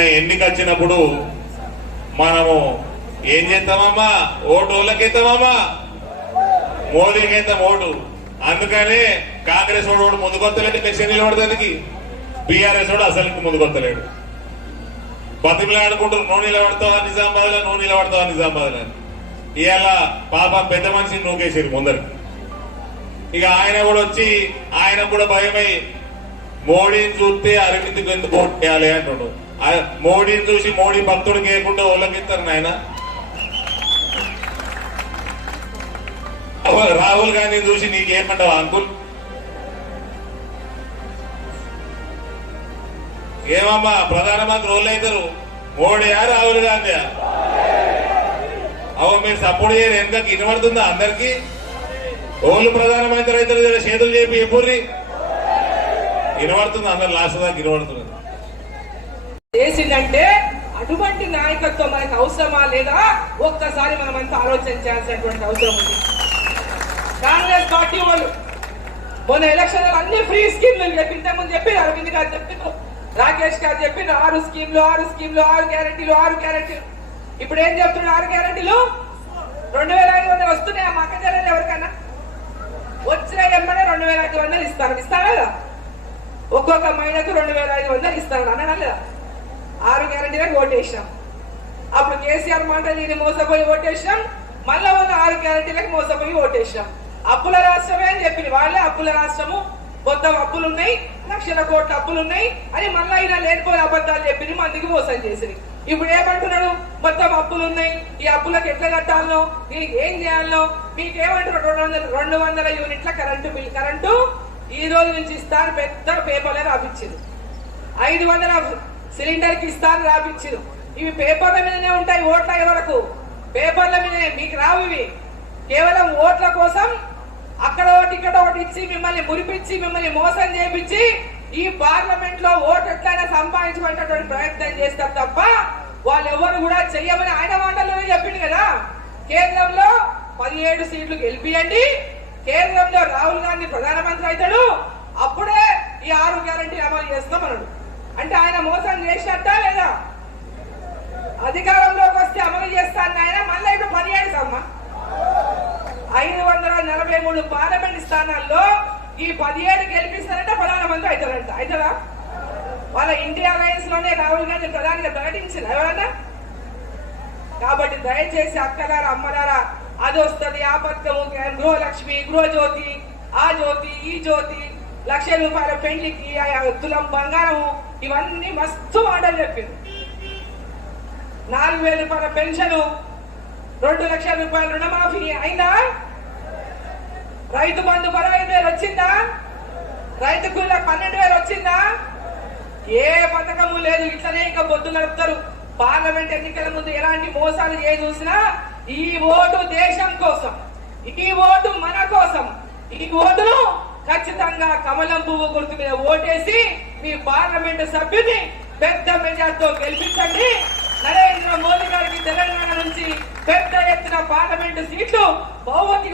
ఆయన ఎన్నిక వచ్చినప్పుడు మనము ఏం చేస్తామమ్మా? ఓటు ఓళ్ళకేస్తామమ్మా మోదీకి వేస్తాం ఓటు. అందుకనే కాంగ్రెస్ వాడు ఓటు ముందుకొత్తలేడు మెసేజ్ నిలబడతానికి బీఆర్ఎస్ వాడు అసలు ముందుకొత్తలేడు నూనె నువ్వు నిలబడతావా నిజామాబాద్లో నువ్వు నిలబడతావా నిజామాబాద్లో ఇవాళ పాప పెద్ద మనిషిని నూకేసారు ముందరికి ఇక ఆయన కూడా వచ్చి ఆయన కూడా భయమై మోడీని చూస్తే అరవింద్కి ఎందుకు ఓటు వేయాలి? అంటున్నాడు మోడీని చూసి మోడీ భక్తుడు వేయకుండా వాళ్ళకిస్తారు నాయన. రాహుల్ గాంధీని చూసి నీకేమంటావు అంకుల్? ఏమమ్మా ప్రధానమంత్రి వాళ్ళు అవుతారు మోడీయా రాహుల్ గాంధీ అవు మీరు సపోర్ట్ చేయరు వెనక వినబడుతుందా అందరికి? ఓళ్ళు ప్రధానమంత్రి అవుతారు చేతులు చెప్పి ఎప్పుడు వినబడుతుంది అందరు లాస్ట్ దాకా వినబడుతున్నారు చేసిందంటే అటువంటి నాయకత్వం మనకు అవసరమా లేదా? ఒక్కసారి మనం అంతా ఆలోచన చేయాల్సినటువంటి అవసరం ఉంది. కాంగ్రెస్ పార్టీ వాళ్ళు మొన్న ఎలక్షన్ అన్ని ఫ్రీ స్కీమ్లు ఇంతకుముందు చెప్పి అరవింద్ గారు చెప్పి రాకేష్ గారు చెప్పి ఆరు స్కీమ్లు ఆరు స్కీమ్లు ఆరు గ్యారెంటీలు ఆరు గ్యారంటీలు. ఇప్పుడు ఏం చెప్తున్నారు ఆరు గ్యారెంటీలు? రెండు వేల ఐదు వందలు వస్తున్నాయా మా అక్క ఎవరికన్నా? వచ్చిన ఎమ్మనే రెండు వేల ఐదు వందలు ఇస్తారు ఇస్తారా లేదా? ఒక్కొక్క మహిళకు రెండు వేల ఐదు వందలు ఇస్తారు అన్నా లేదా? ఆరు గ్యారంటీలకు ఓటేసినాం అప్పుడు కేసీఆర్ మాట దీన్ని మోసపోయి ఓటేసినాం మళ్ళా ఉన్న ఆరు గ్యారంటీలకు మోసపోయి ఓటేసినాం అప్పుల రాష్ట్రమే అని చెప్పింది వాళ్ళే. అప్పుల రాష్ట్రము మొత్తం అప్పులు ఉన్నాయి. లక్షల కోట్ల అప్పులు ఉన్నాయి. అని మళ్ళీ ఇలా లేనిపోయిన అబద్ధాలు చెప్పింది మందికి మోసం చేసింది ఇప్పుడు ఏమంటున్నాడు? మొత్తం అప్పులు ఉన్నాయి. ఈ అప్పులకు ఎట్లా కట్టాలనో దీనికి ఏం చేయాలనో మీకేమంటున్నాడు? రెండు వందల రెండు వందల యూనిట్ల కరెంటు బిల్. కరెంటు ఈ రోజు నుంచి ఇస్తారు పెద్ద పేపర్లే రాపించింది ఐదు వందల సిలిండర్కి ఇస్తాను రాపించారు ఇవి పేపర్ల మీదనే ఉంటాయి ఓట్ల వరకు. పేపర్ల మీదనే మీకు రావు ఇవి. కేవలం ఓట్ల కోసం అక్కడ ఒకటి ఇక్కడ ఒకటి ఇచ్చి మిమ్మల్ని మురిపించి మిమ్మల్ని మోసం చేపించి ఈ పార్లమెంట్లో ఓటు ఎట్లయినా సంపాదించుకునేటటువంటి ప్రయత్నం చేస్తారు తప్ప వాళ్ళు ఎవరు కూడా చెయ్యమని ఆయన మాటల్లోనే చెప్పింది కదా. కేంద్రంలో పదిహేడు సీట్లు గెలిపియండి. కేంద్రంలో రాహుల్ గాంధీ ప్రధానమంత్రి అవుతాడు. అప్పుడే ఈ ఆరు గ్యారంటీ అమలు చేస్తాం అన్నాడు అంటే ఆయన మోసం చేసినట్టా లేదా? అధికారంలోకి వస్తే అమలు చేస్తాను ఆయన. మళ్ళీ ఇప్పుడు పదిహేడు సమ్మ. ఐదు వందల నలభై మూడు పార్లమెంట్ స్థానాల్లో ఈ పదిహేడు గెలిపిస్తారంటే ప్రధానమంత్రి అవుతారంట. అవుతారా వాళ్ళ ఇండియా అలయన్స్లోనే రాహుల్ గాంధీ ప్రధానిగా ప్రకటించిన ఎవరన్నా కాబట్టి దయచేసి అక్కలారా అమ్మలారా అది వస్తుంది ఆ పథకము గృహలక్ష్మి గృహజ్యోతి ఆ జ్యోతి ఈ జ్యోతి లక్ష రూపాయల పెళ్ళికి తులం బంగారము ఇవన్నీ మస్తు మాటలు చెప్పింది. నాలుగు వేల రూపాయల పెన్షన్ రెండు లక్షల రూపాయల రుణమాఫీ అయిందా? రైతు బంధు పదహైదు వేలు వచ్చిందా? రైతు కూల పన్నెండు వేలు వచ్చిందా? ఏ పథకము లేదు ఇట్లనే ఇంకా బొద్దు నడుపుతారు. పార్లమెంట్ ఎన్నికల ముందు ఎలాంటి మోసాలు ఏ చూసినా ఈ ఓటు దేశం కోసం ఈ ఓటు మన కోసం ఈ ఓటు ఖచ్చితంగా కమలం పువ్వు గుర్తు మీద ఓటేసి మీ పార్లమెంట్ సభ్యుని పెద్ద మెజార్టీతో గెలిపించండి. నరేంద్ర మోదీ గారికి తెలంగాణ నుంచి పెద్ద ఎత్తున పార్లమెంటు సీట్లు బహుమతి